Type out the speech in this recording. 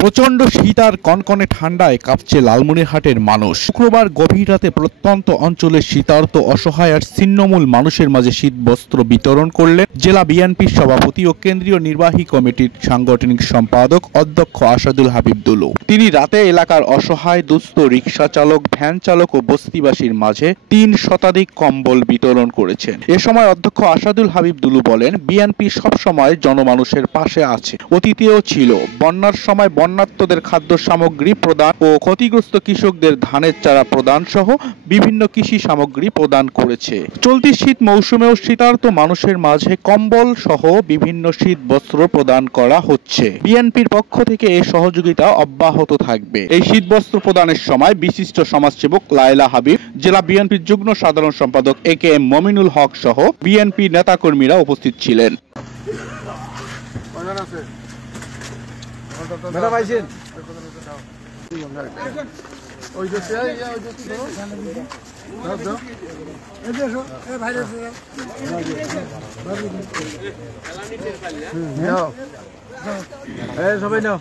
প্রচন্ড শীত আর কনকনে ঠান্ডায় কাঁপছে লালমনিরহাটের মানুষ। শুক্রবার গভীর রাতে প্রত্যন্ত অঞ্চলের শীতার্ত অসহায় আর ছিন্নমূল মানুষের মাঝে শীত বস্ত্র বিতরণ করলেন জেলা বিএনপির সভাপতি ও কেন্দ্রীয় নির্বাহী কমিটির সাংগঠনিক সম্পাদক অধ্যক্ষ আসাদুল হাবিব দুলু। তিনি রাতে এলাকার অসহায় দুস্থ রিকশা চালক, ভ্যান চালক ও বস্তিবাসীর মাঝে ৩ শতাধিক কম্বল বিতরণ করেছেন। এ সময় অধ্যক্ষ আসাদুল হাবিব দুলু বলেন, বিএনপি সবসময় জনমানুষের পাশে আছে, অতীতেও ছিল। বন্যার সময় বন্যার্তদের খাদ্য সামগ্রী প্রদান ও ক্ষতিগ্রস্ত কৃষকদের ধানের চারা প্রদান সহ বিভিন্ন কৃষি সামগ্রী প্রদান করেছে। চলতি শীত মৌসুমেও শীতার্ত মানুষের মাঝে কম্বল সহ বিভিন্ন শীত বস্ত্র প্রদান করা হচ্ছে। বিএনপির পক্ষ থেকে এই সহযোগিতা অব্যাহত থাকবে। এই শীত বস্ত্র প্রদানের সময় বিশিষ্ট সমাজসেবক লায়লা হাবিব, জেলা বিএনপির যুগ্ম সাধারণ সম্পাদক AKM মমিনুল হক সহ বিএনপি নেতাকর্মীরা উপস্থিত ছিলেন। সবাই নাও।